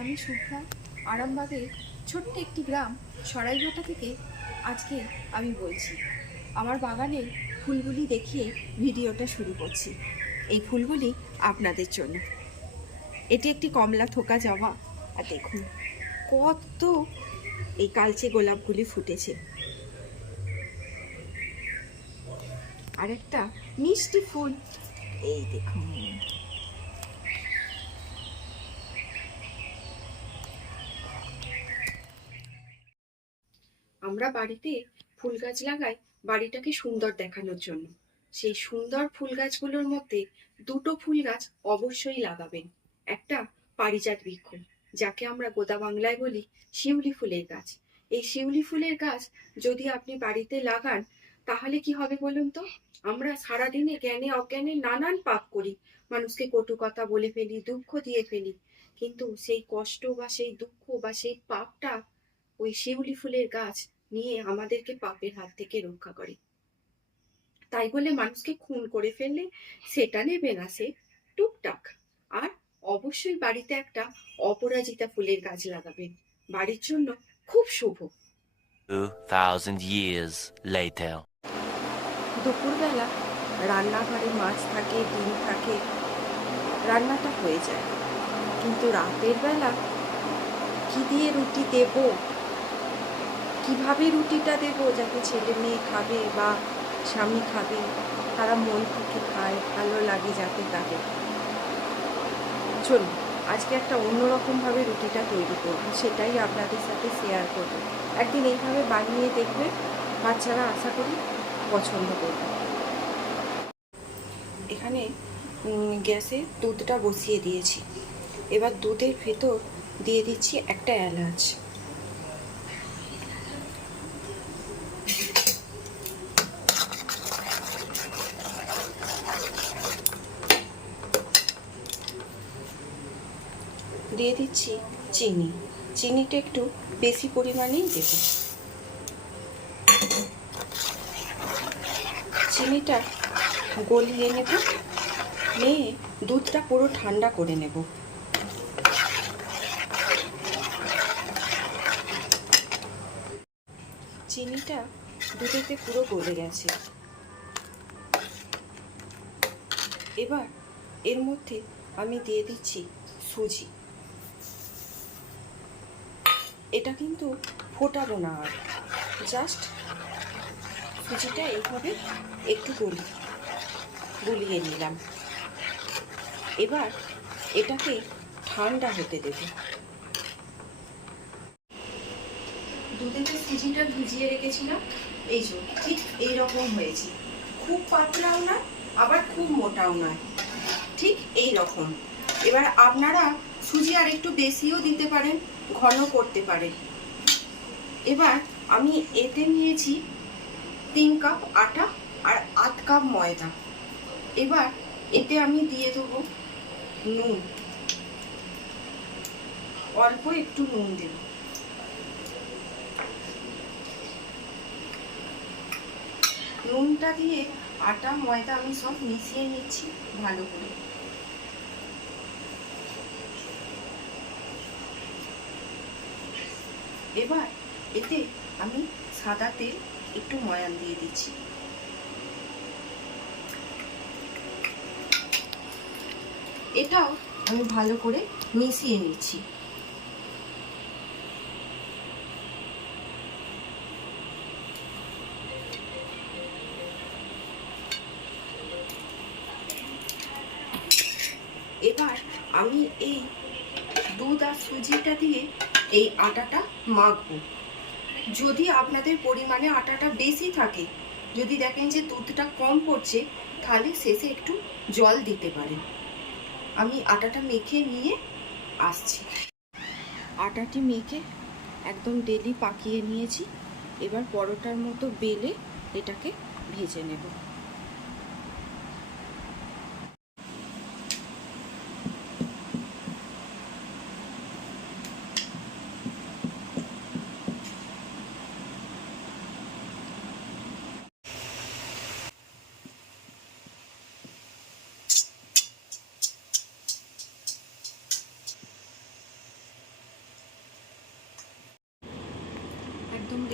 আমি শুভ্রা, আরামবাগের ছোট্ট একটি গ্রাম সরাইঘাটা থেকে আজকে আমি বলছি। আমার বাগানের ফুলগুলি দেখিয়ে ভিডিওটা শুরু করছি। এই ফুলগুলি আপনাদের জন্য। এটি একটি কমলা থোকা জবা, আর দেখুন কত এই কালচে গোলাপগুলি ফুটেছে। আর একটা মিষ্টি ফুল, এই দেখুন। আমরা বাড়িতে ফুল গাছ লাগাই বাড়িটাকে সুন্দর দেখানোর জন্য। সেই সুন্দর ফুল গাছগুলোর মধ্যে দুটো ফুল গাছ অবশ্যই লাগাবেন। একটা পারিজাত বৃক্ষ, যাকে আমরা গোদা বাংলায় বলি শিউলি ফুলের গাছ। এই শিউলি ফুলের গাছ যদি আপনি বাড়িতে লাগান তাহলে কি হবে বলুন তো? আমরা সারাদিনে জ্ঞানে অজ্ঞানে নানান পাপ করি, মানুষকে কটু কথা বলে ফেলি, দুঃখ দিয়ে ফেলি, কিন্তু সেই কষ্ট বা সেই দুঃখ বা সেই পাপটা ওই শিউলি ফুলের গাছ নিয়ে আমাদেরকে পাপের হাত থেকে রক্ষা করে। তাই বলে মানুষকে খুন করে ফেললে সেটা নেবে না সে, টুকটাক। আর অবশ্যই বাড়িতে একটা অপরাজিতা ফুলের গাছ লাগাবেন, বাড়ির জন্য খুব শুভ। 2000 years later. দুপুরবেলা রান্নাঘরে মাছ থাকে, ডিম থাকে, রান্নাটা হয়ে যায়। কিন্তু রাতের বেলা কি দিয়ে রুটি দেব, কিভাবে রুটিটা দেবো যাতে ছেলে মেয়ে খাবে বা স্বামী খাবে, তারা মন থেকে খায়, ভালো লাগে যাতে তাদের। চলুন আজকে একটা অন্যরকমভাবে রুটিটা তৈরি করবো, সেটাই আপনাদের সাথে শেয়ার করবো। একদিন এইভাবে বানিয়ে দেখবে, বাচ্চারা আশা করি পছন্দ করবে। এখানে গ্যাসে দুধটা বসিয়ে দিয়েছি। এবার দুধের ভেতর দিয়ে দিচ্ছি একটা এলাচ, দিয়ে দিচ্ছি চিনি। চিনিটা একটু বেশি পরিমাণেই দেব। চিনিটা গলিয়ে নেব, নিয়ে দুধটা পুরো ঠান্ডা করে নেব। চিনিটা দুধেতে পুরো গলে গেছে। এবার এর মধ্যে আমি দিয়ে দিচ্ছি সুজি। এটা কিন্তু ফোটাবো না, আর জাস্ট সুজিটা এইভাবে একটু গুলিয়ে নিলাম। এবার এটাকে ঠান্ডা হতে দেব। দুধে যে সুজিটা ভিজিয়ে রেখেছিলাম, এই যে ঠিক এইরকম হয়েছে। খুব পাতলাও না, আবার খুব মোটাও নয়, ঠিক এই রকম। এবার আপনারা সুজি আর একটু বেশিও দিতে পারেন, ঘন করতে পারেন। এবার আমি এতে নিয়েছি 3 কাপ আটা আর 8 কাপ ময়দা। এবার এতে আমি দিয়ে দেবো নুন, অল্প একটু নুন দেব। নুনটা দিয়ে আটা ময়দা আমি সব মিশিয়ে নিচ্ছি ভালো করে। এবার এতে আমি সাদা তেল একটু ময়ান দিয়ে দিচ্ছি। এটাও আমি ভালো করে মিশিয়ে নিচ্ছি। এবার আমি এই দুধ আর সুজিটা দিয়ে এই আটাটা মাখবো। যদি আপনাদের পরিমাণে আটাটা বেশি থাকে, যদি দেখেন যে দুধটা কম পড়ছে, তাহলে শেষে একটু জল দিতে পারেন। আমি আটাটা মেখে নিয়ে আসছি। আটাটি মেখে একদম ডেলি পাকিয়ে নিয়েছি। এবার পরোটার মতো বেলে এটাকে ভেজে নেব।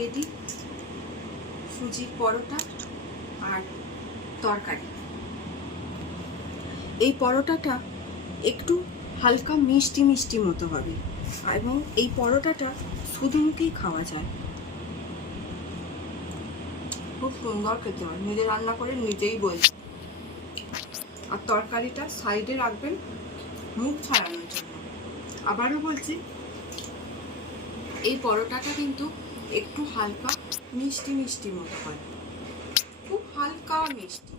রেডি, সুজির পরোটা আর তরকারি। এই পরোটাটা একটু হালকা মিষ্টি মিষ্টি মতো হবে, এবং এই পরোটাটা শুধু মুখেই খাওয়া যায়, খুব সুন্দর খেতে হয়। নিজে রান্না করে নিজেই বলছি। আর তরকারিটা সাইডে রাখবেন মুখ ছাড়ানোর জন্য। আবারও বলছি, এই পরোটাটা কিন্তু একটু হালকা মিষ্টি মিষ্টি মতো হয়, খুব হালকা মিষ্টি।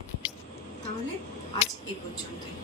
তাহলে আজ এ পর্যন্তই।